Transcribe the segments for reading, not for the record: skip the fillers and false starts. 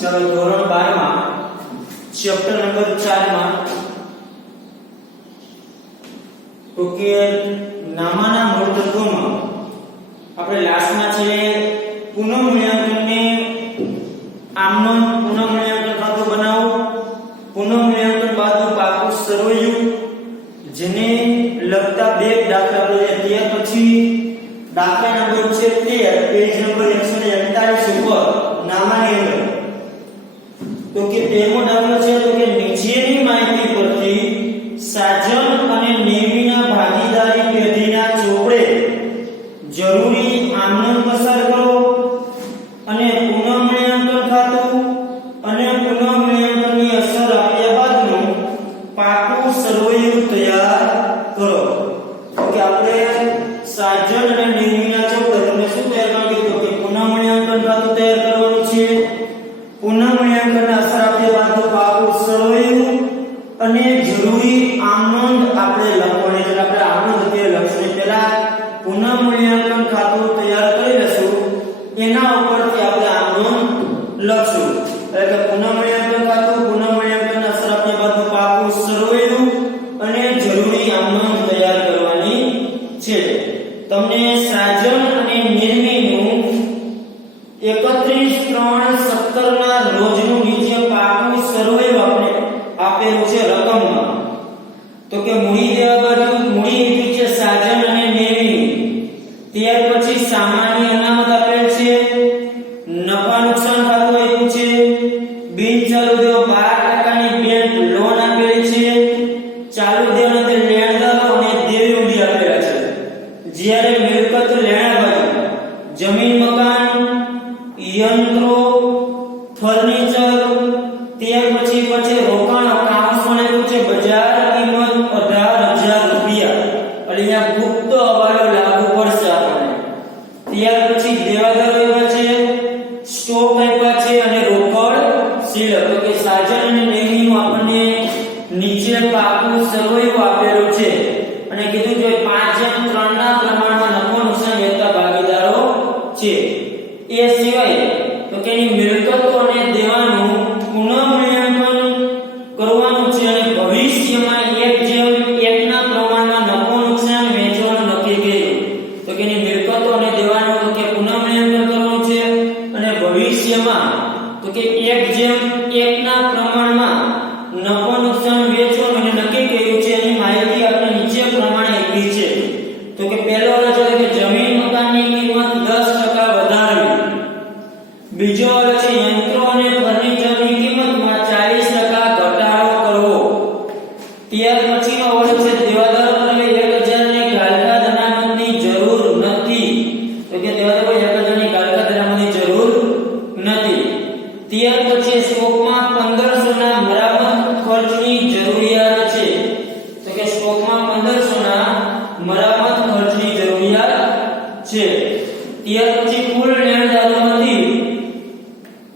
चलो ધોરણ 12 માં ચેપ્ટર નંબર 4 માં તો કે નામાના મૂળ તત્વોમાં આપણે લાસ્ટમાં છે પુનઃમૂલ્યાંકનને આમનો પુનઃમૂલ્યાંકન ખાતું બનાવો, પુનઃમૂલ્યાંકન બાદનું પાકું સરવૈયું જેને લગતા બે દાખલા આપણે ત્યાર પછી દાખલા નંબર છે 13 પેજ નંબર 141 ઉપર નામાની અંદર તો કે પહેલો દાખલો છે તો કે નીચેની માહિતી પરથી સાજન અને નેમીના ભાગીદારી પેઢીના ચોપડે જરૂરી આમનોંધ પસાર કરો અને પુનઃમૂલ્યાંકન ખાતું અને પુનઃમૂલ્યાંકનની અસર આપ્યા બાદનું પાકું સરવૈયું તૈયાર કરો. તો કે આપણે સાજન અને નેમીના ચોપડે તમને શું તૈયાર કરવાનું કીધું કે પુનઃમૂલ્યાંકન ખાતું તૈયાર કરવાનું છે, પુનઃમૂલ્યાંકનની અસર આપ્યા બાદનું પાકું સરવૈયું અને જરૂરી આમનોંધ આપણે લખવાની છે. આપણે આમનોંધ કે લખશું પહેલા પુનઃમૂલ્યાંકન ખાતું તૈયાર કરી લેશું, એના ઉપરથી આપણે આમનોંધ લખશું. એટલે કે પુનઃમૂલ્યાંકન ખાતું, પુનઃમૂલ્યાંકનની અસર આપ્યા બાદનું પાકું સરવૈયું અને જરૂરી આમનોંધ તૈયાર કરવાની છે. તમને સાજન અને નિર્મીનું 31/3/17 ના રોજનું નીચે પાકું સરવૈયું આપણે આપેલું છે રકમમાં. તો કે મૂડી દેવા બાજુ મૂડી આપી છે સાજન અને નેમી, ત્યાર પછી સામાન્ય અનામત આપેલ છે, નફા નુકસાન ખાતું આપ્યું છે, બિનચાલુ દેવા 12% ની બેંક લોન આપેલી છે, ચાલુ દેવાના અંદર લેણદારો અને દેવી મૂડી આપેલા છે. જ્યારે મિલકત લેણા બાજુ જમીન મકાન યંત્રો ફર્નિચર ત્યાર પછી રોકાણ કામસોને છે બજાર કિંમત 18,000 રૂપિયા. અહીંયા ગુપ્ત હવાલો લાગુ પડશે આપણને. ત્યાર પછી દેવાદારો એવા છે, સ્ટોક આપ્યા છે અને રોકડ શીલક. તો કે સાજન અને નેમીનું આપણને નીચે પાકું સરવૈયું આપેલું છે અને કીધું કે 5:3 ના પ્રમાણમાં નફો નુકસાન વહેતા ભાગીદારો છે. એ સિવાય તો કે એની મિલકતો અને દેવાનું પુનઃમૂલ્યાંકન કરવાનું છે અને ભવિષ્યમાં 1:1 ના પ્રમાણમાં નફો નુકસાન વહેંચવાનું નક્કી કર્યું. તો કે એની મિલકતો અને દેવાનું તો કે પુનઃમૂલ્યાંકન કરવાનું છે અને ભવિષ્યમાં તો કે 1:1 ના પ્રમાણમાં નફો નુકસાન વહેંચવાનું એને નક્કી કર્યું છે. એની માહિતી આપણે નીચે પ્રમાણે આપી છે. તો કે પહેલો છે કે જમીન મકાનની કિંમત 10% વધારવી, બીજો છે યંત્રો અને ફર્નિચરની કિંમતમાં 40% ઘટાડો કરવો, ત્યાર પછીનો વર્ગ છે દેવાદારો તરફે 1000 ની ગાળખાત અનામતની જરૂર નથી. તો કે દેવાદારો 1000 ની ગાળખાત અનામતની જરૂર નથી. ત્યાર પછી સ્ટોકમાં 1500 ના મરામત ખર્ચની જરૂરિયાત છે. તો કે સ્ટોકમાં 1500 ના મરામત ખર્ચની જરૂરિયાત છે. ત્યાર પછી કુલ લેણદારોમાંથી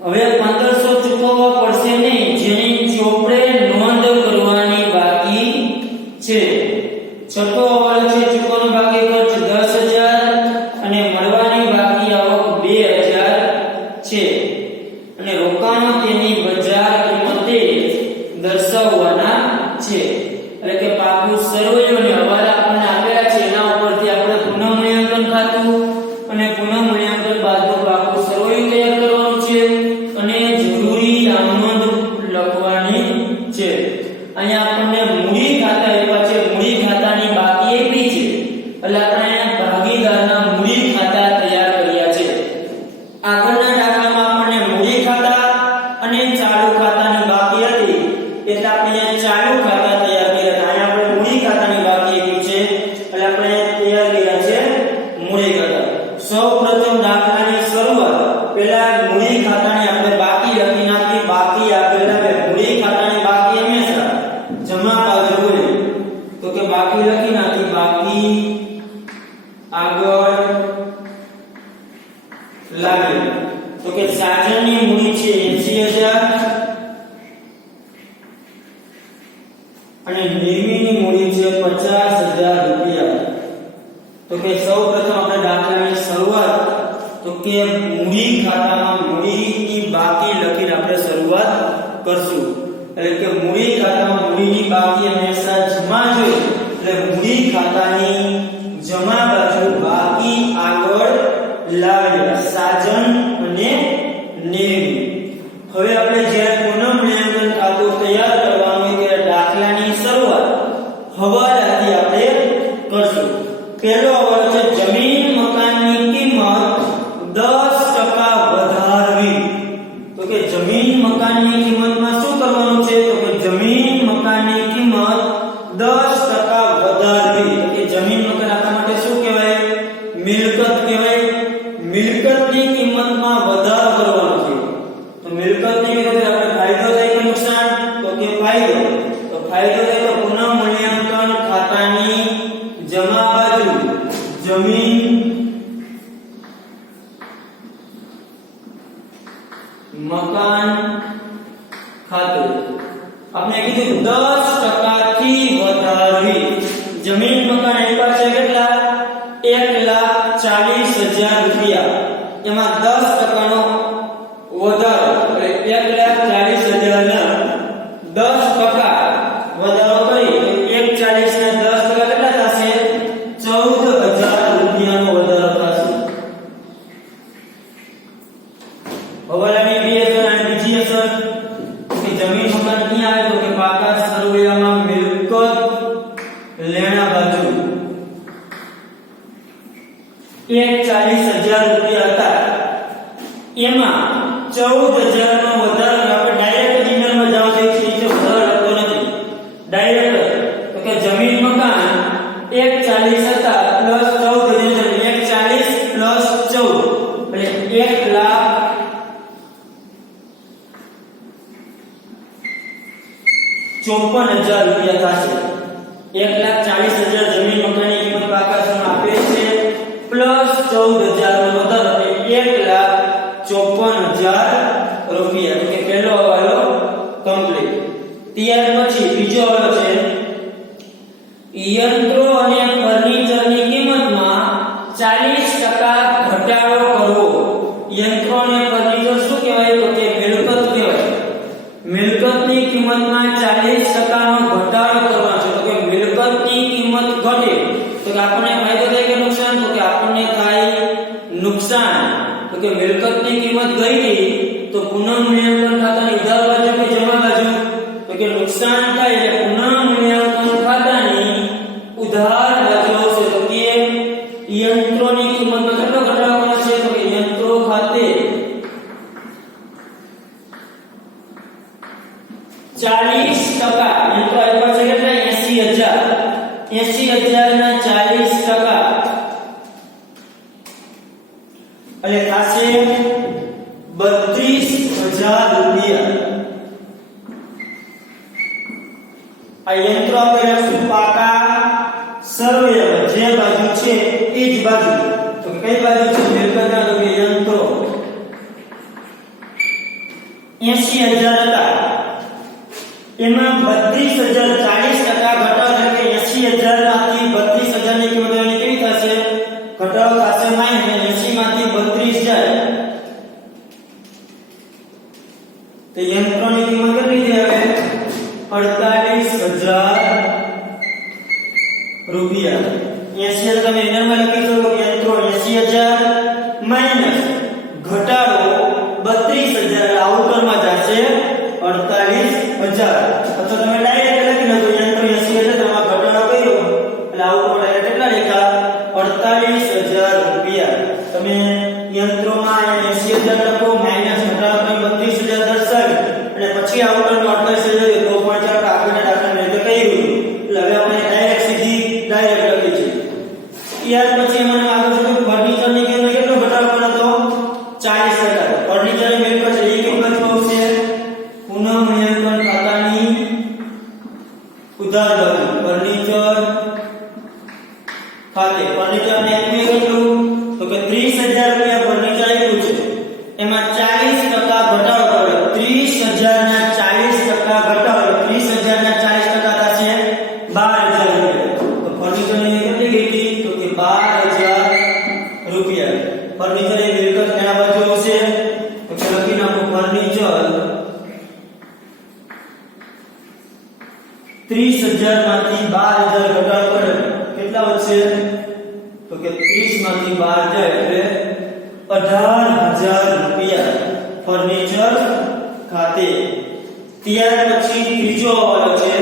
હવે 1500 ચૂકવવા પડશે નહીં, જેની ચોપડે નોંધ કરવાની બાકી છે. છઠ્ઠો હવાલો છે ચૂકવવાનો બાકી ખર્ચ 10,000 અને મળવાની બાકી આવક 2,000 છે અને રોકાણો તેની બજાર કિંમતે દર્શાવવાના છે. એટલે કે પાકું સરવૈયું અને હવાલા આપણને આપેલા છે, એના ઉપરથી આપણે પુનઃમૂલ્યાંકન ખાતું અને પુનઃમૂલ્યાંકન બાદનું પાકું સરવૈયું તૈયાર કરવાનું છે અને જરૂરી આમનોંધ લખવાની છે. અહીંયા આપણને મૂડી ખાતા આપ્યા છે, મૂડી ખાતાની બાકી આપી છે એટલે આપણે ભાગીદારના મૂડી ખાતા તૈયાર કર્યા છે. આગળના દાખલામાં આપણને મૂડી ખાતા અને ચાલુ ખાતાની બાકી હતી એટલે આપણે ચાલુ ખાતા તૈયાર કર્યા હતા. અહીંયા આપણે મૂડી ખાતાની બાકી આપી છે એટલે આપણે તૈયાર કર્યા છે મૂડી ખાતા. સૌપ્રથમ દાખલાની શરૂઆત પહેલા મૂડી ખાતાની આપણે બાકી લખી નાખી. બાકી આપેલા મૂડી ખાતાની બાકી હંમેશા જમા બાજુ હોય તો કે બાકી લખી નાખી. બાકી આગળ લાગે તો કે સાજનની મૂડી છે 80,000 અને નિર્મીની મૂડી છે 50,000 રૂપિયા. તો કે સૌપ્રથમ આપણે દાખલાની શરૂઆત તો કે કે મૂડી ખાતામાં મૂડીની બાકી લખીને આપણે શરૂઆત કરશું. એટલે કે મૂડી ખાતામાં મૂડીની બાકી હંમેશા જમા જોઈએ. એટલે મૂડી ખાતાની જમા બાજુ બાકી આગળ લાવીએ સાજન અને નેવી. હવે આપણે જ્યારે પુનઃમૂલ્યાંકન ખાતું તૈયાર કરવાનું હોય ત્યારે દાખલાની શરૂઆત હવાલાથી આપણે કરશું. પહેલો હવાલો છે જમીન મકાનની કિંમત 10% વધારવી. તો કે જમીન મકાનની કિંમતમાં શું કરવાનું છે? તો કે જમીન મકાનની કિંમત 10% વધારવી. તો કે જમીન મકાન આપણા માટે શું કહેવાય? મિલકત કહેવાય. મિલકતની કિંમતમાં વધારો કરવાનો છે. તો મિલકતની કિંમત આપણે ફાયદો થાય કે નુકસાન? તો કે ફાયદો. તો ફાયદો થાય તો પુનઃમૂલ્યાંકન ખાતાની જમા બાજુ જમીન મકાન ખાતું આપણે કીધું 10% થી વધારવી. જમીન મકાન એની પાસે કેટલા? 1,40,000 રૂપિયા. એમાં 10% નો વધારો એટલે 1,40,000 ના 10% વધારો કરી 1,40,000 ના 10% કેટલા થશે? 14,000 રૂપિયાનો વધારો થશે. હવાલાની બીજી અસર અને બીજી અસર કે જમીન મકાન ક્યાં આવે? તો કે પાકા સરવૈયામાં મિલકત લેણા બાજુ 1,40,000 રૂપિયા હતા, એમાં 14,000 નો વધારો. આપણે ડાયરેક્ટ ડિનરમાં જાવ તો નીચે વધારો લખતો નથી, ડાયરેક્ટ. તો કે જમીન મકાન 1,40,000 હતા પ્લસ 14,000 1,40,000 પ્લસ 14 એટલે 1,54,000 રૂપિયા થશે. 1,40,000 જમીન મકાનની કિંમત પાકા સરવૈયામાં આપે છે પ્લસ 14,000 નો વધારો એટલે 1,54,000 રૂપિયા. તો કે પહેલો હવાલો કમ્પ્લીટ. ત્યાર પછી બીજો હવાલો છે યંત્રો અને ફર્નિચરની કિંમતમાં 40% ઘટાડો કરવો. યંત્રો અને ફર્નિચર શું કહેવાય? તો કે મિલકત કહેવાય. મિલકતની કિંમતમાં 40% નો ઘટાડો કરવાનો છે. તો કે મિલકતની કિંમત ઘટે તો કે આપણને ફાયદો થાય કે નુકસાન? તો કે આપણને થાય નુકસાન. તો કે મિલકતની કિંમત ઘટી તો પુનઃમૂલ્યાંકન ખાતાની ઉધાર બાજુ કે જમા બાજુ? તો કે નુકસાન થાય એટલે પુનઃમૂલ્યાંકન ખાતાની ઉધાર બાજુ આવશે. તો કે યંત્રોની કિંમતમાં કેટલો ઘટાડો કરવાનો છે? તો કે યંત્રો ખાતે 40%. યંત્રો આપ્યા છે કેટલા? 80,000 ના 40% એટલે થશે 32,000 રૂપિયા. આ યંત્રો આપણે લખશું પાકા સરવૈયામાં જે બાજુ છે એ જ બાજુ. તો કઈ બાજુ છે મિલકતના? તો કે યંત્રો 80,000 હતા, એમાં 32,000 40% ઘટાડો એટલે 80,000 માંથી 32,000 ની કિંમત એની કેવી થશે? ઘટાડો થશે માઈનસ 80 માંથી 32 જાય તો યંત્રોની કિંમત કેટલી છે? હવે 48,000 રૂપિયા. 80,000 તમે એનરમાં લખી શકો કે યંત્રો 80,000 માઈનસ ઘટાડો 32,000 આઉટરમાં જશે 48,000. અથવા તમે ડાયરેક્ટ લખી લો યંત્ર 80,000 તેમાં ઘટાડો કર્યો એટલે આઉટમાં ડાયરેક્ટ કેટલા લખ્યા? 48,000 રૂપિયા. તમે યંત્રોમાં 80,000 લખો માઈનસ ઘટાડો કરી 32,000 દર્શાવી અને પછી આઉટરમાં 48,000 તો પણ ચાલો આગળના દાખલાને રીતે કર્યું. એટલે હવે આપણે ડાયરેક્ટ સીધી ડાયરેક્ટ લખી છે. ત્યાર પછી મને આગળ છે ફર્નિચરની કિંમત કેટલો ઘટાડો કર્યો તો 40%. ફર્નિચરની મિલકત છે એ કિંમત આવશે પુનઃમૂલ્યાંકન ખાતાની ઉધાર બાજુ ફર્નિચર ખાતે. ફર્નિચરને આપ્યું કેટલું? તો કે 30,000 રૂપિયા ફર્નિચર આપ્યું છે, એમાં 40% ઘટાડો કર્યો. 30,000 ના 40% ઘટાડો 30,000 ના 40% થશે 12,000 રૂપિયા. તો ફર્નિચરની કેટલી ગઈ? તો કે 12,000 રૂપિયા. ફર્નિચર એ મિલકત 12,000 ઘટાડો કરે કેટલા વધશે તો કે 30 માંથી 12 જાય એટલે 18,000 રૂપિયા ફર્નિચર ખાતે. ત્યાર પછી ત્રીજો હવાલો છે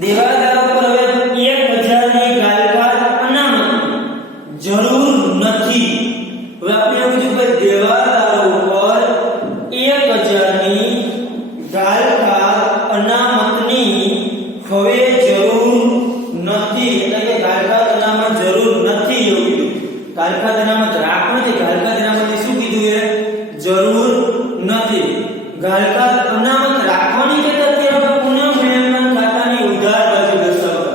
દેવાદારો પર હવે 1,000 ની ગાલપાત અનામત જરૂર નથી. હવે આપણે એવું કીધું કે દેવાદારો પર 1,000 ની ગાલપાત અનામતની હવે જરૂર નથી. એટલે કે ગાલપાત અનામત જરૂર નથી એવું કીધું. ગાલપાત અનામત રાખવું છે. ગાલપાત અનામતની શું કીધું એ જરૂર નથી. ગાલપાત અનામત રાખવાની કે અત્યારે પુનઃ મૂલ્યાંકન ખાતાની ઉધાર બાજુ દર્શાવે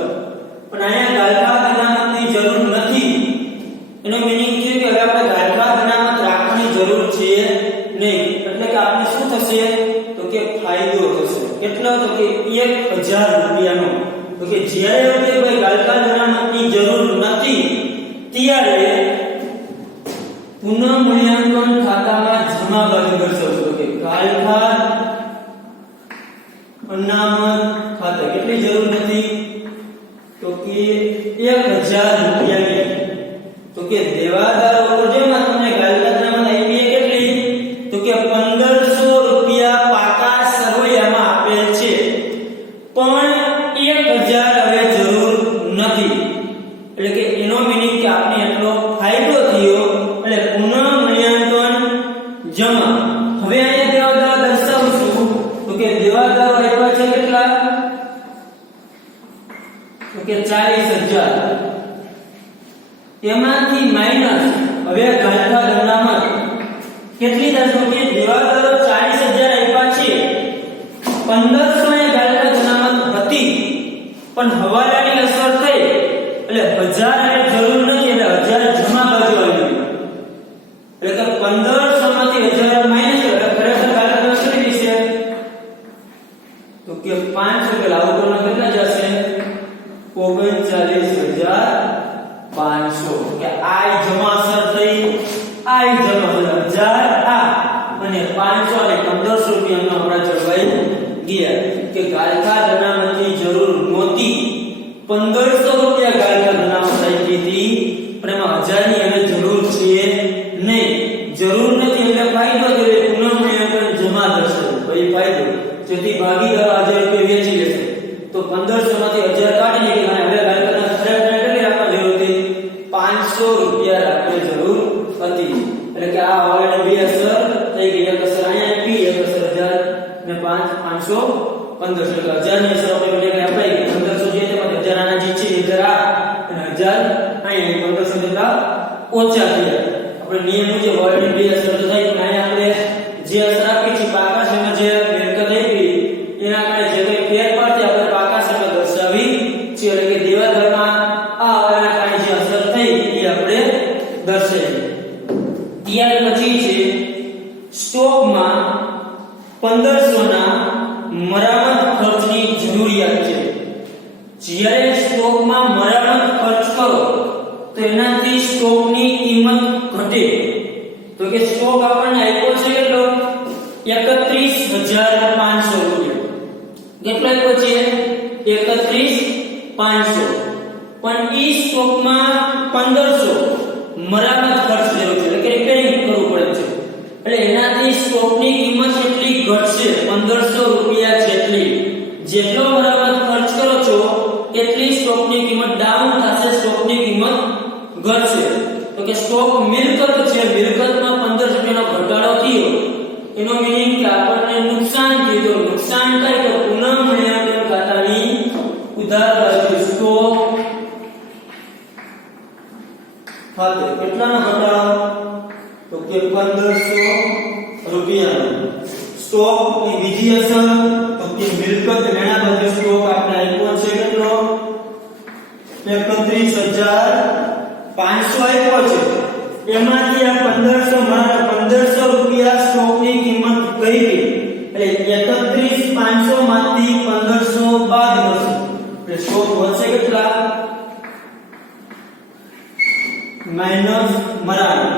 પણ અહીંયા ગાલપાત અનામતની જરૂર નથી. એનો મીનિંગ છે કે હવે આપણે ગાલપાત અનામત રાખવાની જરૂર છે નહીં. એટલે કે આપણે શું થશે તો કે ફાયદો થશે. કેટલો તો કે 1,000 રૂપિયાનો. તો કે જ્યારે ભાઈ ગાલપાત અનામતની જરૂર નથી ત્યારે પુનઃ મૂલ્યાંકન ખાતામાં જમા બાજુ દર્શાવશો કે ગાલપાત અનામત ખાતે કેટલી જરૂર નથી તો કે 1,000 રૂપિયાની. તો કે દેવાદારો ઉપર જેમાં તમને ગાલપાત અનામત આપી કેટલી તો કે 1,500 રૂપિયા પાકા સરવૈયામાં આપેલ છે પણ 1,000 હવે જરૂર નથી. એટલે કે એનો મીનિંગ કે આપણે એટલો ફાયદો થયો એટલે પુનઃ મૂલ્યાંકન જમા. હવે અહીંયા દેવાદારો દર્શાવશું તો કે દેવાદારો આપ્યા છે કેટલા તો કે 40,000 એમાંથી માઈનસ હવે ગાલપાત અનામત કેટલી થશે કે દેવાદારો 40,000 આપ્યા છે 1,500 એ ગાલપાત અનામત હતી પણ હવાલાની અસર થઈ એટલે 1,000 એ જરૂર નથી એટલે 1,000 જમા બાજુ આવી ગયું. એટલે કે 1,500 માંથી 1,000 માઈનસ એટલે ખરેખર ગાલપાત કેટલી છે તો કે 500 કે લાગુ કરવાના કેટલા જશે 39,500 કે આ જમા અસર થઈ આ જમા 1,000 આ અને 500 અને 1,500 રૂપિયાનો આપણા ચડવાઈ ગયા કે ગાલપાત અનામતની જરૂર નહોતી. 1,500 રૂપિયા ગાલપાત અનામત આપી હતી પણ એમાં 1,000 ની હવે જરૂર છે નહીં. જરૂર નથી એટલે ફાયદો થયો પુનઃ મૂલ્યાંકન જમા થશે. ભાઈ ફાયદો જેથી ભાગીદારો 1,000 રૂપિયા વેચી લેશે તો 1,500 માંથી 1,000 કાઢી નાખી અને હવે ગાલપાતના ખરેખર કેટલી રાખવા જરૂર હતી 500 રૂપિયા રાખવાની જરૂર હતી. એટલે કે આ હવાલાની બે અસર થઈ ગઈ. એક અસર અહીંયા આપી એક અસર 1,000 ને 500 1,500 એટલે 1,000 ની અસર આપણે એટલે અપાઈ ગઈ. 1,500 જે તેમાં 1,000 આના જે છે 1,000 આ અને 1,000 અહીંયા 1,500 જેટલા ઓછા થયા. આપણે નિયમ મુજબ હવાલાની બે અસર તો થઈ પણ અહીંયા આપણે જે અસર આપી છે પાકા સમય જે મિલકત આપી એના કારણે જે કંઈ ફેરફાર છે આપણે પાકા સમય દર્શાવી છે. એટલે કે દેવાદારમાં આ હવાલાના કારણે જે અસર થઈ એ આપણે દર્શાવી. ત્યાર પછી છે સ્ટોકમાં 1,500 ના મરામત ખર્ચની જરૂરિયાત છે. જ્યારે સ્ટોકમાં મરામત ખર્ચ કરો તો એનાથી સ્ટોકની કિંમત ઘટે. તો કે સ્ટોક આપણને આપ્યો છે કેટલો 31,500 રૂપિયા. કેટલો આપ્યો છે 31,500 પણ ઈ સ્ટોકમાં 1,500 મરામત ખર્ચ લેવો છે એટલે કે રિપેરિંગ કરવું પડે છે. એટલે એનાથી સ્ટોકની કિંમત કેટલી ઘટશે 1,500 રૂપિયા જેટલી. જેટલો મરામત ખર્ચ કરો છો એટલી સ્ટોકની કિંમત ડાઉન થશે સ્ટોકની કિંમત ઘટશે. તો કે સ્ટોક મિલકત છે મિલકતમાં 1,500 રૂપિયાનો ઘટાડો થયો એનો મીનિંગ કે આપણને નુકસાન થયું. તો નુકસાન થાય તો પુનઃ મૂલ્યાંકન ખાતાની ઉધાર બાજુ સ્ટોક ખાતે કેટલાનો ઘટાડો તો કે 1,500 રૂપિયાનો. સ્ટોકની બીજી અસર તો કે મિલકત લેણા બાજુ સ્ટોક આપણે આપ્યો છે કેટલો 31,500 આપ્યો છે એમાંથી આ 1,500 મારા 1,500 રૂપિયા સ્ટોકની કિંમત ગઈ એટલે 31,500 માંથી 1,500 બાદ કરશું એટલે સ્ટોક વધશે કેટલા માઈનસ મરામત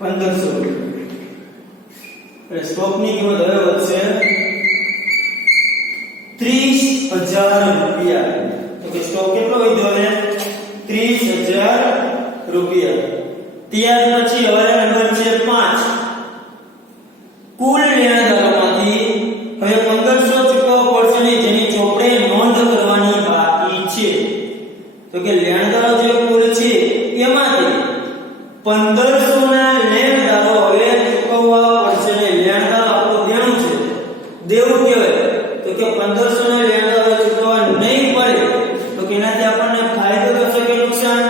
1,500 એટલે સ્ટોકની કિંમત હવે વધશે 30,000 30,000 રૂપિયા. તો કે સ્ટોક કેટલો વધ્યો હવે 30,000 રૂપિયા. ત્યાર પછી હવે નંબર છે 5. કુલ લેણદારોમાંથી હવે 1500 ચૂકવવા પડશે ને જેની ચોપડે નોંધ કરવાની બાકી છે. તો કે લેણદારો જે કુલ છે એમાંથી 1500 ના લેણદારો હવે ચૂકવવા પડશે ને લેણદાર આપણું દેણું છે દેવું કહેવાય. તો કે 1500 ના લેણદારો ચૂકવવા નહીં પડે તો કે એનાથી આપણને ફાયદો થશે કે નુકસાન?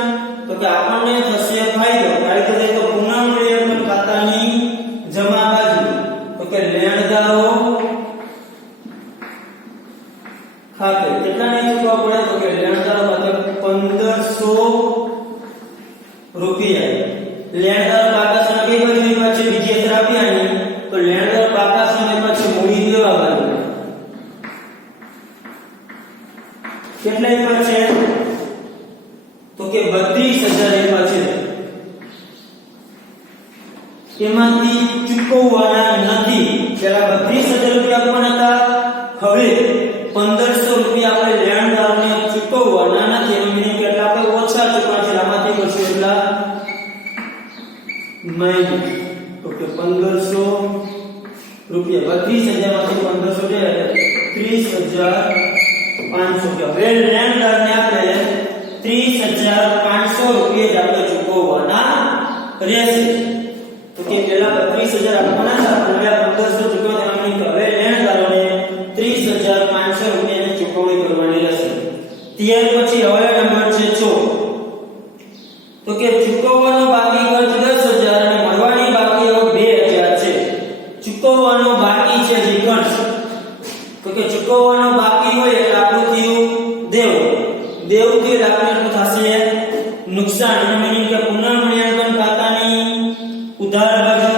તો કે આપણને થશે ફાયદો. ફાયદો થાય તો પુનઃમૂલ્યાંકન ખાતાની જમા બાજુ. તો કે લેણદારો ખાતે કેટલાને ચૂકવવા પડે? તો કે લેણદારો ખાતે 1500 રૂપિયા. લેણદાર પાકા સામે કઈ બાજુની પાછે બીજી અસર આપ્યાની તો લેણદાર પાકા સામે પાછે મૂડી દેવા બાજુ કેટલા પાછે? તો કે 32,000 પાછે. એમાંથી ચૂકવવાના નથી. પેલા 32,000 રૂપિયા આપવાના હતા, હવે 1500 રૂપિયા આપણે લેણદારને ચૂકવવાના નથી. એનો મીનિંગ કે આપણે ઓછા ચૂકવવાના છે. આમાંથી પછી એટલા માઈનસ. તો કે 1500 રૂપિયા 32,000 માંથી 1500 જાય 30,500 રૂપિયા. હવે લેણદારને આપણે 30,500 રૂપિયા જ આપણે ચૂકવવાના રહેશે. તો કે પેલા 32,000 આપવાના હતા, હવે 1500 ચૂકવવાના. હવે લેણદારોને 30,500 રૂપિયાની ચૂકવણી કરવાની રહેશે. ત્યાર પછી હવે નંબર છે 6. તો કે ચૂકવવાનો બાકી ખર્ચ 10,000 અને મળવાની બાકી હવે 2,000 છે. ચૂકવવાનો બાકી છે જે ખર્ચ. તો કે ચૂકવવાનો બાકી હોય એટલે આપણું થયું દેવ. દેવ થી આપણે શું થશે? નુકસાન. એનો મીનિંગ કે પુનઃમૂલ્યાંકન ખાતાની ઉધાર બાજુ.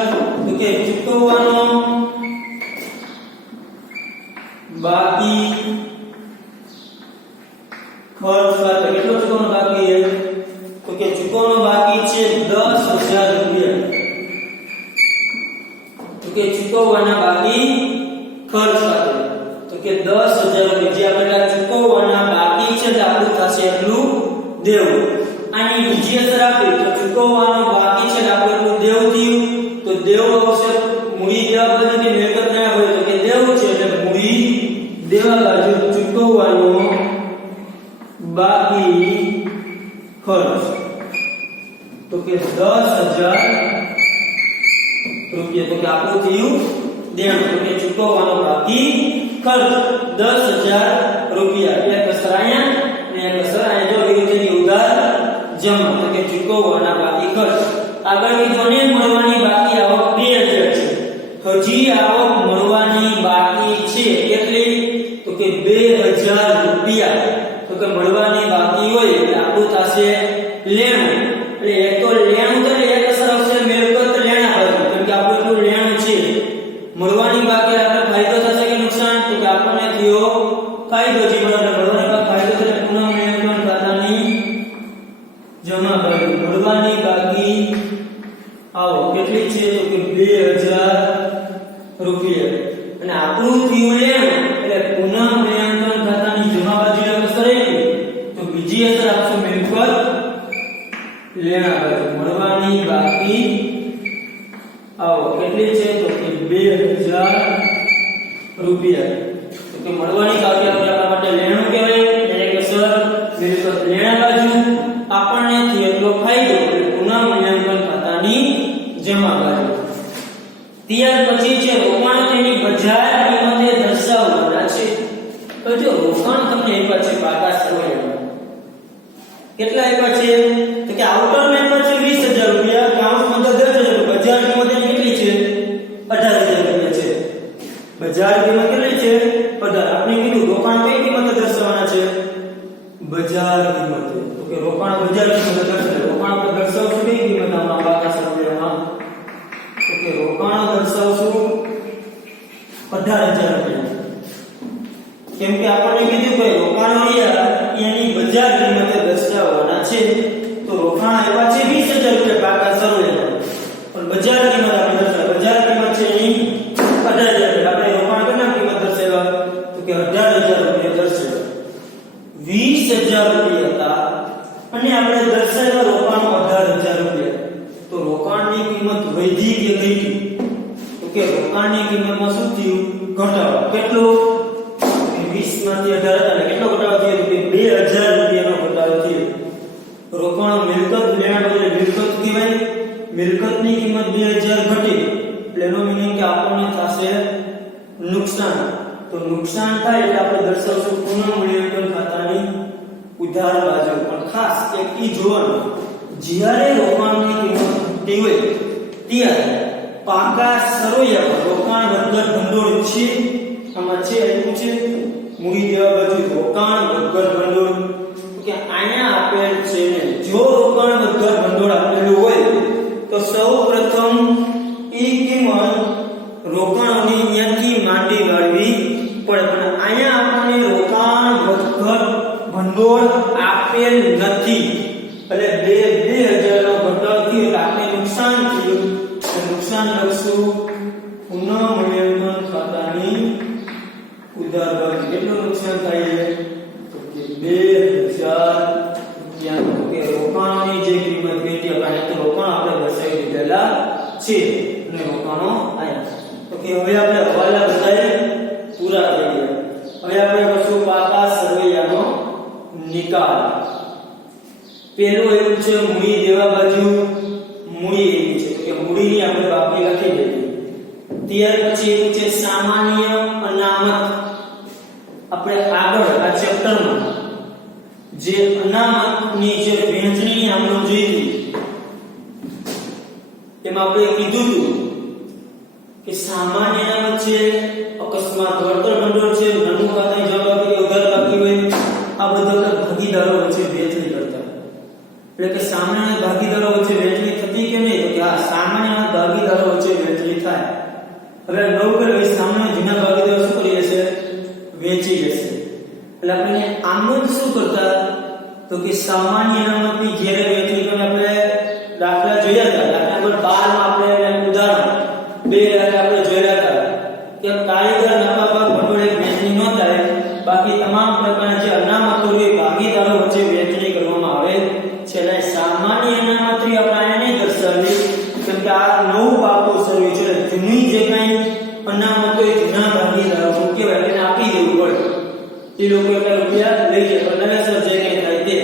તો કે ચૂકવવાનો બાકી ખર્ચ ખાતે કેટલો ચૂકવવાનો બાકી છે? તો કે ચૂકવવાનો બાકી છે 10,000 રૂપિયા. તો કે ચૂકવવાના બાકી ખર્ચ ખાતે તો કે 10,000 રૂપિયા જે આપણે ચૂકવવાના બાકી છે તે આપણું થશે એટલું દેવું. આની બીજી અસર આપી તો ચૂકવવાનો બાકી છે આપણે એટલું દેવું થયું. તો દેવું આવશે મૂડી દેવા બાજુથી મિલકત ના હોય તો કે દેવું છે એટલે મૂડી દેવા બાજુ ચૂકવવાનો બાકી ખર્ચ. તો કે 10,000 રૂપિયા. તો કે આપણું થયું દેણ. તો કે ચૂકવવાનો બાકી ખર્ચ 10,000 રૂપિયા. એટલે કસર અહીંયા અને કસર અહીંયા જો વિરુદ્ધની ઉધાર જમા. તો કે ચૂકવવાના બાકી ખર્ચ. આગળની જોને મળવાની બાકી આવક 2,000 છે. હજી આવક મળવાની બાકી છે કેટલી? તો કે 2,000 રૂપિયા. તો કે મળવાની બાકી હોય એટલે આપણું થશે લેણું. એટલે એક તો લેણું તો એક અસર આવશે મિલકત લેણા બાજુ. કેમ કે આપણું એટલું લેણું છે. મળવાની બાકી આપણે ફાયદો થશે કે નુકસાન? તો કે આપણને થયો ફાયદો. જે મળવાની બાકી ફાયદો થશે પુનઃમૂલ્યાંકન ખાતાની જમા બાજુ. મળવાની બાકી આવો કેટલી છે? તો કે 2,000 રૂપિયા. અને આપણું થયું લેણું એટલે પુનઃમૂલ્યાંકન ખાતાની જમા બાજુ અસર આવી. તો બીજી અસર આપશે મિલકત લેણા બાજુ. મળવાની બાકી આવો કેટલી છે? તો કે 2,000 રૂપિયા. તો કે મળવાની બાકી આપણા માટે લેણું કહેવાય. એક અસર મિલકત લેણા બાજુ. આપણને થી એટલો ફાયદો એટલે પુનઃમૂલ્યાંકન ખાતાની જમા બાજુ. ત્યાર પછી છે રોકાણ તેની બજાર કિંમતે દર્શાવવાના છે. તો જો રોકાણ તમને આપ્યા છે પાકા સરવાળામાં કેટલા આપ્યા છે? તો કે આઉટરમાં આપ્યા છે 20,000 રૂપિયા, કાઉન્સમાં 10,000 રૂપિયા. બજાર કિંમત કેટલી છે? 18,000 રૂપિયા છે. બજાર કિંમત કેટલી છે? 18. આપણે કીધું રોકાણ કઈ કિંમતે દર્શાવવાના છે? બજાર કિંમતે. તો કે રોકાણ બજાર કિંમતે દર્શાવે. રોકાણ પર દર્શાવશું કઈ કિંમત આમાં પાકા સરવાળામાં? તો કે રોકાણ દર્શાવશું 18,000 રૂપિયા. કેમ કે આપણને કીધું કે રોકાણ એની બજાર કિંમતે દર્શાવવાના છે. તો રોકાણ આવ્યા છે 20,000 રૂપિયા પાકા સરવાળામાં, પણ બજાર કિંમત આપણે દર્શાવ. બજાર કિંમત છે એની 18,000 રૂપિયા. આપણે રોકાણ કેટલા કિંમત દર્શાવ્યા? તો કે 18,000 રૂપિયા દર્શાવ્યા. વધી કે ઘટી? તો કે રોકાણની કિંમતમાં શું થયું? ઘટાડો. કેટલો? 20 માંથી 18 હતા. કેટલો ઘટાડો થયો? કે 2000 રૂપિયાનો ઘટાડો થયો. રોકાણ મિલકત લેવા બદલે મિલકત કહેવાય. મિલકતની કિંમત 2000 ઘટી એટલે એનો મીનિંગ કે આપણને થશે નુકસાન. તો નુકસાન થાય એટલે આપણે દર્શાવશું પુનઃમૂલ્યાંકન ખાતાની ઉધાર બાજુ. પણ ખાસ એક ઈ જોવાનું, જ્યારે રોકાણની કિંમત ઘટી હોય ત્યારે પાકા સરવૈયા પર રોકાણ વગર ભંડોળ છે, આમાં છે આપ્યું છે મૂડી દેવા બાજુ રોકાણ વગર ભંડોળ. કે અહીંયા આપેલ છે ને, જો રોકાણ વગર ભંડોળ આપેલું હોય તો સૌપ્રથમ ઈ કિંમત રોકાણોની ત્યાંથી માંડી વાળવી પડે. પણ અહીંયા આપણને રોકાણ વગર ભંડોળ આપેલ નથી એટલે 2000 નો ઘટાડો થયો એટલે આપણે નુકસાન થયું. નુકસાન લખશું પુનઃમૂલ્યાંકન ખાતાની ઉધાર બાજુ. કેટલું નુકસાન થાય છે? તો કે 2000 રૂપિયાનું. કે રોકાણોની જે કિંમત ઘટી, આપણે તો રોકાણ આપણે દર્શાવી દીધેલા છે અને રોકાણો આયા. તો કે હવે આપણે હવાલા બધાય પૂરા થઈ ગયા. હવે આપણે કરશું પાકા સરવૈયાનો નિકાલ. પહેલું એવું છે મૂડી દેવા બાજુ. મૂડી એવી છે કે મૂડીની આપણે બાકી લખી દઈએ. ત્યાર પછી એવું છે સામાન્ય અનામત. આપણે આગળ આ ચેપ્ટરમાં જે અનામતની જે વહેંચણીની આપણે જોઈ હતી એમાં આપણે કીધું હતું કે સામાન્ય અનામત છે, અકસ્માત વળતર ભંડોળ છે, નાનું ખાતાની જવાબદારી ઉધાર બાકી હોય, આ બધા ભાગીદારો વચ્ચે વહેંચણી કરતા. એટલે કે સામાન્ય ભાગીદારો વચ્ચે વહેંચણી થતી કે નહીં? તો કે આ સામાન્ય ભાગીદારો વચ્ચે વહેંચણી થાય. હવે નવું કરે સામાન્ય જૂના ભાગીદારો શું કરી હશે? વેચી જશે. એટલે આપણે આમ જ શું કરતા? તો કે સામાન્ય અનામતની જ્યારે વહેંચણી કરીને આપણે દાખલા જોયા હતા. દાખલા નંબર 12 માં આપણે ઉદાહરણ 2 આપણે જોયા હતા કે કાયદા નફાપાક ભંડોળ એક વહેંચણી ન થાય, બાકી તમામ પ્રકારના જે અનામતો હોય ભાગીદારો વચ્ચે વહેંચણી કરવામાં આવે છે. એટલે સામાન્ય અનામતની આપણે આને નહીં દર્શાવી કેમ કે આ નવું પાકું શરૂ છે. જૂની જે કાંઈ અનામતો હોય જૂના ભાગીદારો કહેવાય એને આપી દેવું પડે. એ લોકો એટલા રૂપિયા લઈ જાય પણ નવેસર જે કંઈ થાય તે.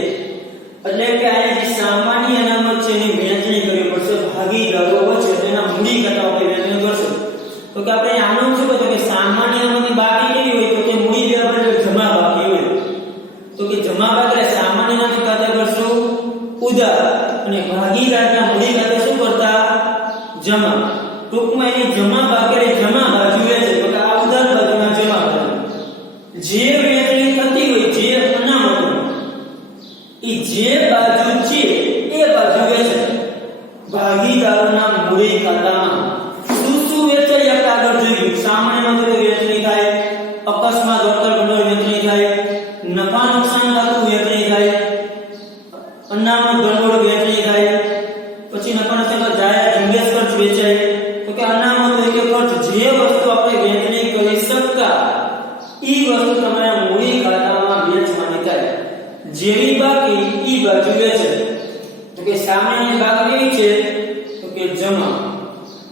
એટલે કે આ જે સામાન્ય અનામત છે એની વહેંચણી કરવી પડશે ભાગીદારો વચ્ચે. તેના મૂડી કરતા આપણે વહેંચણી કરશું. તો કે આપણે આનું શું કહ્યું કે સામાન્ય અનામતની બાકી કેવી હોય? તો કે મૂડી દેવા પડે જમા બાકી હોય. તો કે જમા બાકી એટલે સામાન્ય અનામત ખાતે કરશું ઉધાર અને ભાગીદારના મૂડી ખાતે શું કરતા? જમા. ટૂંકમાં એની જમા બાકી જમા બાજુ છે. તો કે આ ઉધાર બાજુના જમા બાજુ જે વહેંચણી થતી હોય જે અનામતો એ જે બાજુ છે એ બાજુ વેચે ભાગીદારોના મૂડી ખાતામાં. શું શું વેચાય આપણે આગળ જોયું. સામાન્ય ભંડોળ વહેંચણી થાય, અકસ્માત વળતર ભંડોળ વહેંચણી થાય, નફા નુકસાન ખાતું વહેંચણી થાય, અનામત ભંડોળ વહેંચણી થાય, પછી નફા નુકસાન જાહેર ઝુંબેશ ખર્ચ વેચાય. તો કે અનામત હોય કે ખર્ચ જે વસ્તુ આપણે વહેંચણી કરી શકતા ઈ વસ્તુ તમારા મૂડી ખાતામાં વેચવાની થાય. જેવી બાકી ઈ બાજુ વેચે. તો કે સામાન્ય બાકી કેવી છે? તો કે જમા.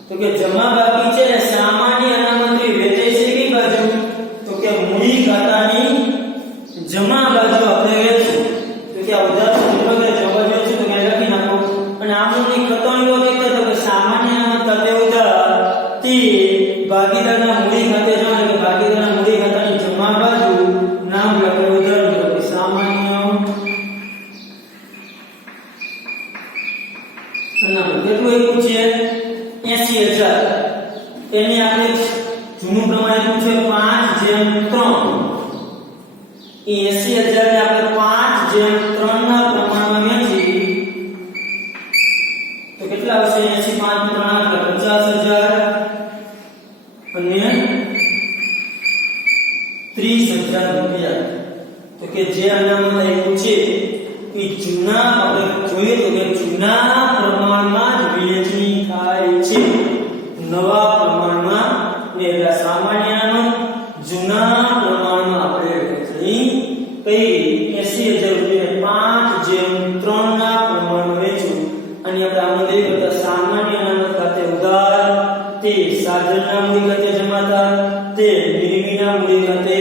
તો કે જમા બાકી છે ને સામાન્ય અનામતની વેચે છે કઈ બાજુ? તો કે મૂડી ખાતાની જમા બાજુ આપણે વેચશું. તો કે આ ઉદાહરણ વગેરે જવા જોઈએ છે તો કે લખી નાખો. અને આમની ખતરનો રીતે તો કે સામાન્ય અનામત ખાતે ઉધાર તે ભાગીદારના મૂડી ખાતે જમા. કે ભાગીદારના મૂડી ખાતાની જમા બાજુ નામ લખે ઉધાર. તો કે સામાન્ય અનામત કેટલું એવું છે? 80000. એની આપણે જૂનું પ્રમાણ શું છે? 5:3. એ 80000 ને આપણે 5:3 ના પ્રમાણમાં વેચી તો કેટલા આવશે? 80 5 3 50 અને 30000 રૂપિયા. તો કે જે અનામત આપ્યું છે એ જૂના આપણે જોઈએ તો કે જૂના પ્રમાણમાં જ વહેંચણી થાય છે. નવા પ્રમાણમાં ને સામાન્ય અનામત જૂના પ્રમાણમાં આપણે વહેંચણી કરી 80000 રૂપિયા 5:3 ના પ્રમાણમાં વેચવું. અને આપણે આમાં દઈએ તો સામાન્ય અનામત ખાતે સાજણના મૂડી ખાતે જમા થાય તે નિર્મીના મૂડી ખાતે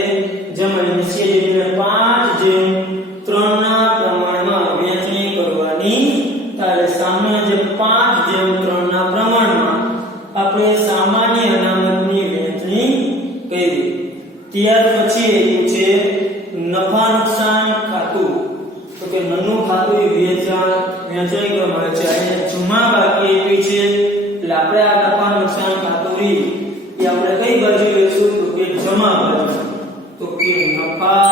જમા. નીચે જેને 5:3 ના પ્રમાણમાં વહેંચણી કરવાની. ત્યારે સામાન્ય જે 5:3 ના પ્રમાણમાં આપણે સામાન્ય અનામતની વહેંચણી કરી. ત્યાર પછી છે નફા નુકસાન ખાતું. તો કે નનું ખાતું એ વહેંચણી કરવામાં આવે છે. અને જમા બાકી આપી છે એટલે આપણે આ નફા નુકસાન ખાતું એ આપણે કઈ બાજુ લેશું? તો કે જમા બાજુ. તો કે નફા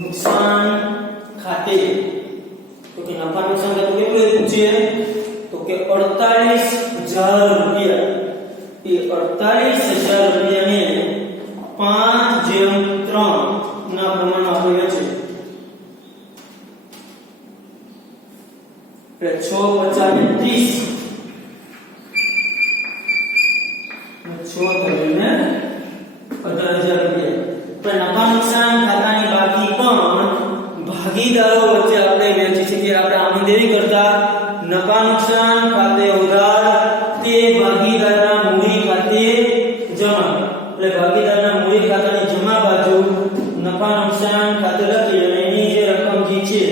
નુકસાન ખાતે. તો કે નફા નુકસાન ખાતું કેટલું આપ્યું છે? તો કે 48,000 રૂપિયા. એ 48,000 રૂપિયાને 5:3 ના પ્રમાણમાં આપ્યું છે. એટલે 6 5 30 18,000 રૂપિયા. પણ નફા નુકસાન ખાતાની બાકી પણ ભાગીદારો વચ્ચે આપણે વહેંચી શકીએ. આપણે આમાં દેવી કરતા નફા નુકસાન ખાતે ઉધાર તે ભાગીદારના મૂડી ખાતે જમા. એટલે ભાગીદારના મૂડી ખાતાની જમા બાજુ નફા નુકસાન ખાતે લખી અને એની જે રકમ જે છે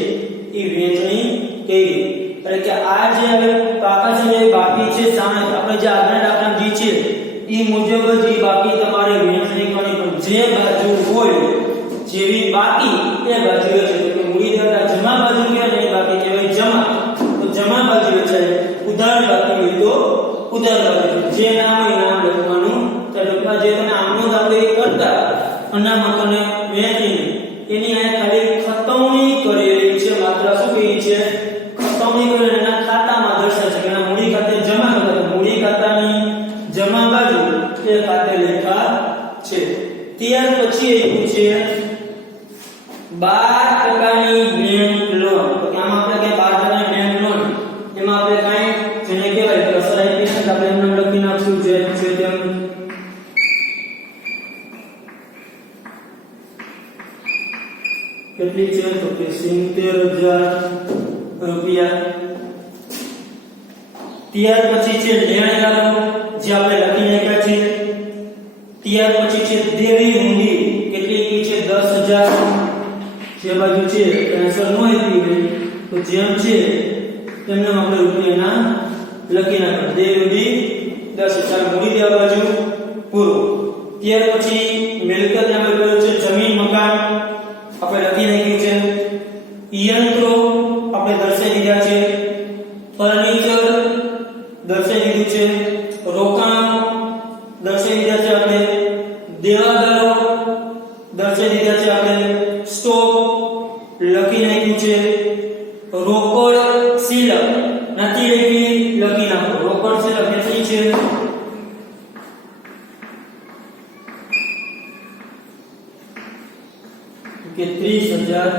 એ વહેંચણી કરી. એટલે કે આ જે હવે પાકા છે એ બાકી છે સામે આપણે જે આગળના દાખલા જે છે એ મુજબ જ બાકી તમારે વહેંચણી કરવાની. પણ જે બાજુ હોય જેવી બાકી એ બાજુ છે. તો મૂડીદારના જમા બાજુ કહેવાય ને બાકી કહેવાય જમા. તો જમા બાજુ વેચાય. ઉધાર બાકી હોય તો ઉધાર બાજુ. જે નામ હોય નામ લખવાનું. તો લખવા જે તમે આમનો દાખલો કરતા અનામતોને વહેંચીને એની આ ખાલી ખતવણી કરેલી છે. માત્ર શું કહી છે? ખતવણી કરીને એના ખાતામાં દર્શાવે છે કે એના મૂડી ખાતે જમા કરતા. તો મૂડી ખાતાની જમા બાજુ એ ખાતે લેખા છે. ત્યાર પછી એવું છે 12% બેંક લોન. તો આમાં આપણે કે 12% બેંક લોન એમાં આપણે કાઈ જેને કહેવાય કે અસર આપી છે આપણે એમ નામ લખી નાખશું જે છે તેમ. કેટલી છે? તો કે 70,000 રૂપિયા. ત્યાર પછી છે લેણદારો જે આપણે લખી નાખ્યા છે. ત્યાર પછી છે દેવી મૂડી. કેટલી કી છે? 10,000. જે બાજુ છે આન્સર નો આપી હોય તો જેમ છે તેમને આપણે રૂપિયાના લખી નાખો. દેવી 10,000 મૂડી દેવા બાજુ પૂરો. ત્યાર પછી મિલકત આપણે કયો છે? જમીન મકાન આપણે લખી નાખ્યું છે. યંત્રો આપણે દર્શાવી દીધા છે. ફર્નિચર દર્શાવી દીધું છે. રોકાણ દર્શાવી દીધા છે આપણે. દેવાદારો દર્શાવી દીધા છે આપણે. સ્ટોક લખી નાખ્યું છે. રોકડ શિલક નથી લખી નાખો. રોકડ શિલક કેટલી છે? કે 30,000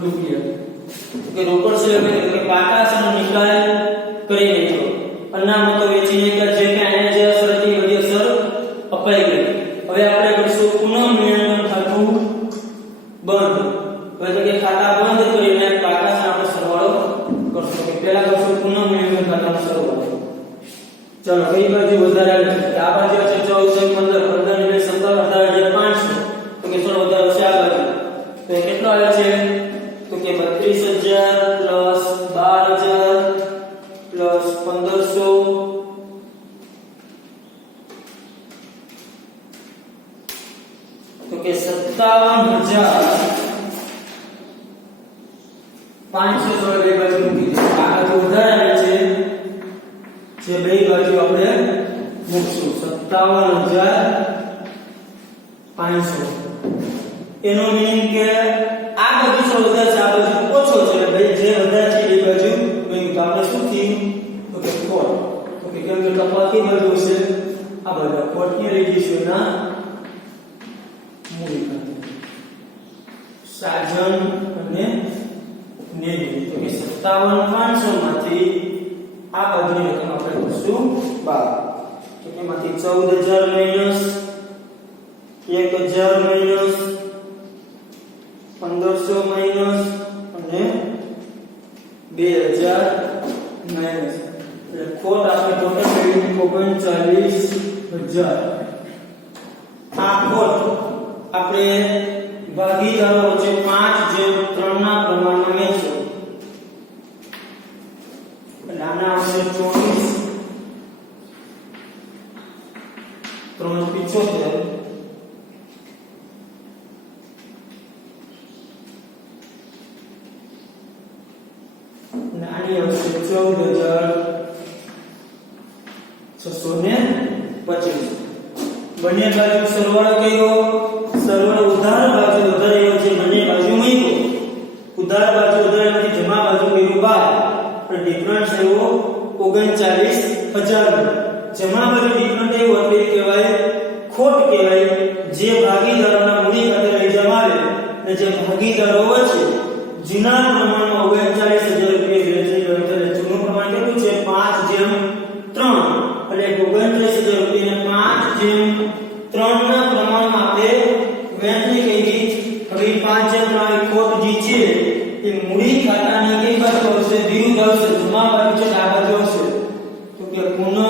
રૂપિયા. કે રોકડ શિલક એટલે પાકા છે નિકાલ કરી નાખ્યો. અનામતો વેચીને કે જે કે આને જે અસર હતી બધી અસર અપાઈ ગઈ. હવે આપણે કરીશું પુનઃ નિયંત્રણ ખાતું બંધ. હવે તો કે ખાતા બંધ કરીને પાકા છે આપણે સરવાળો કરશું. કે પહેલા કરશું પુનઃ નિયંત્રણ ખાતાનો સરવાળો. ચલો કઈ બાજુ વધારે આવે છે? આ બાજુ છે 14 15 15 ને 17 18,500. તો કે ચલો વધારે છે આ બાજુ. તો એ કેટલો આવે છે? તો કે 32,000 પ્લસ 12,000 પ્લસ 1,500 તો કે 57,500 બે બાજુ મૂકી દે. આ બાજુ વધારે આવે છે જે બે બાજુ આપણે મૂકશું 57,500. એનો મીનિંગ કે આ બાજુ સો વધારે છે આ બાજુ ઓછો છે. ભાઈ જે વધારે છે એ બાજુ તો આપણે શું થયું? તો કે ખોટ. તો કે કેમ કે તપાસી બાજુ છે આ બાજુ ખોટની રેડિયેશન ના મૂડી ખાતે સાજન અને નેવી. તો કે 57,500 માંથી આ બાજુની રકમ આપણે કરશું 12. તો કે માંથી 14,000 માઈનસ 1,000 માઈનસ 1,500 માઈનસ ભાગીદારો વચ્ચે 5:3 ના પ્રમાણમાં વહેંચો. એટલે આના આવશે 24 375 અને આની આવશે 14,625. બંને બાજુ સરવાળો કર્યો, સરવાળો ઉધાર બાજુ વધાર્યો છે, બંને બાજુ મૂક્યો, ઉધાર બાજુ વધારેમાંથી જમા બાજુ કર્યું 12 અને ડિફરન્સ આવ્યો 39,000. જમા બાજુ ડિફરન્સ આવ્યો એટલે કહેવાય ખોટ કહેવાય. જે ભાગીદારોના મૂડી ખાતે લઈ જવામાં આવે અને જે ભાગીદારો વચ્ચે જૂના પ્રમાણમાં 39,000 રૂપિયા વેચાઈ ગયો છે. જૂનું પ્રમાણ કેટલું છે? 5:3 એટલે 39,000 રૂપિયા 5:3 ના પ્રમાણમાં આપણે વહેંચણી કરી. હવે 5:3 ખોટ જે છે એ મૂડી ખાતાની કઈ બાજુ આવશે? વિરુદ્ધ આવશે. જમા બાજુ છે આ બાજુ આવશે. તો કે પુનઃ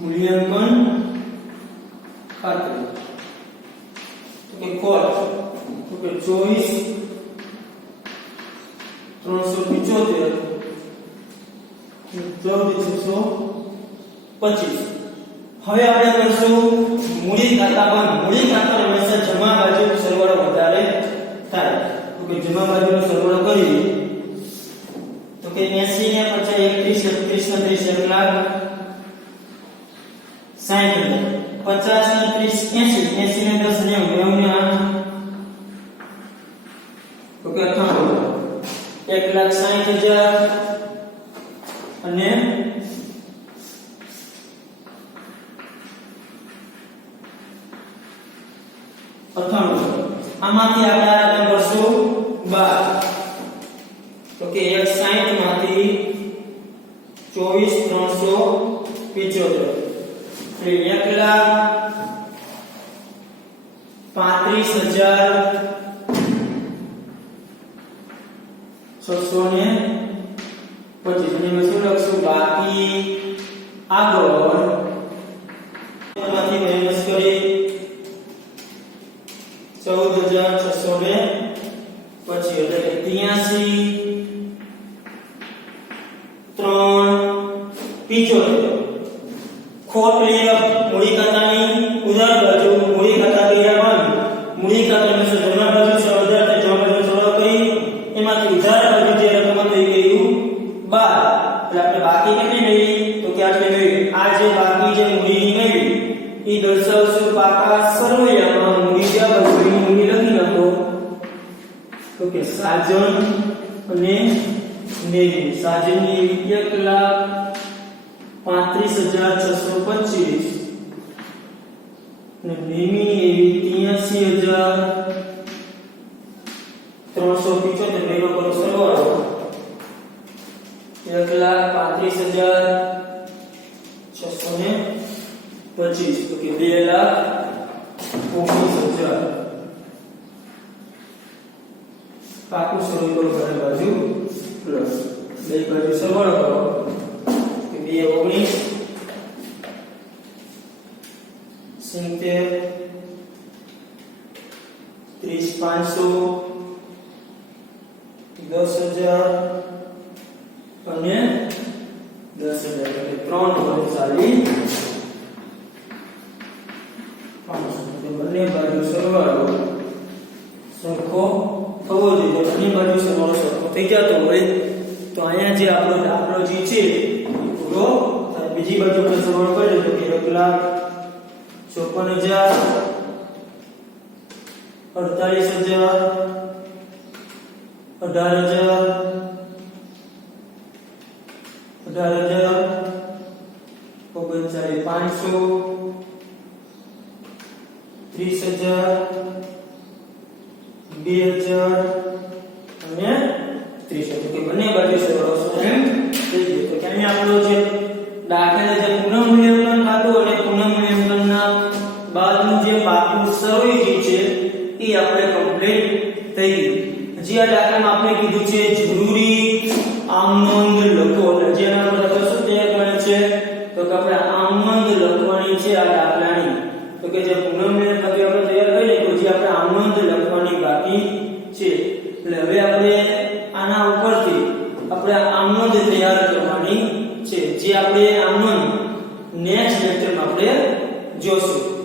મૂલ્યાંકન ખાતું. તો કે ખોટ તો કે 24,375 14,625. હવે આપણે કરશું મૂડી ખાતા બંધ. મૂડી ખાતા હંમેશા જમા બાજુ સરવાળો વધારે થાય. તો કે જમા બાજુનો સરવાળો કરીએ તો કે 80 ને 50 31 31 60,000 50 ને 30 80 80 ને 10 ને 9 તો કે 1,60,000 અને આમાંથી આપણે આ રકમ કરશું 12. તો કે 160 માંથી 24,375 એટલે 1,35,625 અને શું લખશું? બાકી આગળ એમાંથી માઈનસ કરી 14,625 એટલે 83,375. ખોટ લઈ મૂડી ખાતાની ઉધાર બાજુ મૂડી ખાતા કર્યા બંધ. મૂડી ખાતાને જમા બાજુ સરવાળો થાય, જમા બાજુ સરવાળો કરી એમાંથી ઉધાર બાજુ જે રકમ થઈ ગયું 12 એટલે આપણે બાકી કેટલી મેળવી? તો કે આટલી મેળવી. આ જે બાકી જે મૂડી મેળવી એ દર્શાવશું પાકા સરવૈયામાં. મૂડી જ્યાં બાજુ મૂડી લખી નાખો તો કે સાજન અને નેવી. સાજનની 1,35,625 અને નેવી એવી 83,375. મેળો કરો સરવાળો 1,35,625 તો કે 2,19,000. પાકું શરૂ કરો બંને બાજુ પ્લસ બે બાજુ સરવાળો કરો કે 2,19 70 30,500 10,000 અને 10,000 એટલે 3,40,500. બંને બાજુ સરવાળો સરખો થવો જોઈએ. બંને બાજુ સરવાળો સરખો થઈ જતો હોય તો અહીંયા જે આપણો દાખલો જે છે એ પૂરો થાય. બીજી બાજુ આપણે સરવાળો કરીએ તો કે 1,54,000 48,000 18,000 39,500 30,000 2,000 અને 30,000. કે બંને બાજુ સરવાળો સેમ થઈ ગયો. તો કે અહીંયા આપણો જે દાખલા જે પુનઃમૂલ્યાંકન ખાતું અને પુનઃમૂલ્યાંકનના બાદનું જે પાકું સરવાળો જે છે એ આપણે કમ્પ્લીટ થઈ ગયું. હજી આ દાખલામાં આપણે કીધું છે જરૂરી આમનોંધ લખો. જેના પર શું તૈયાર કરવાની છે? તો કે આપણે આમનોંધ લખવાની છે આ દાખલાની. આપણે આમનોંધ તૈયાર કરવાની છે, જે આપણે આમનોંધ નેક્સ્ટ લેક્ચરમાં આપણે જોશું.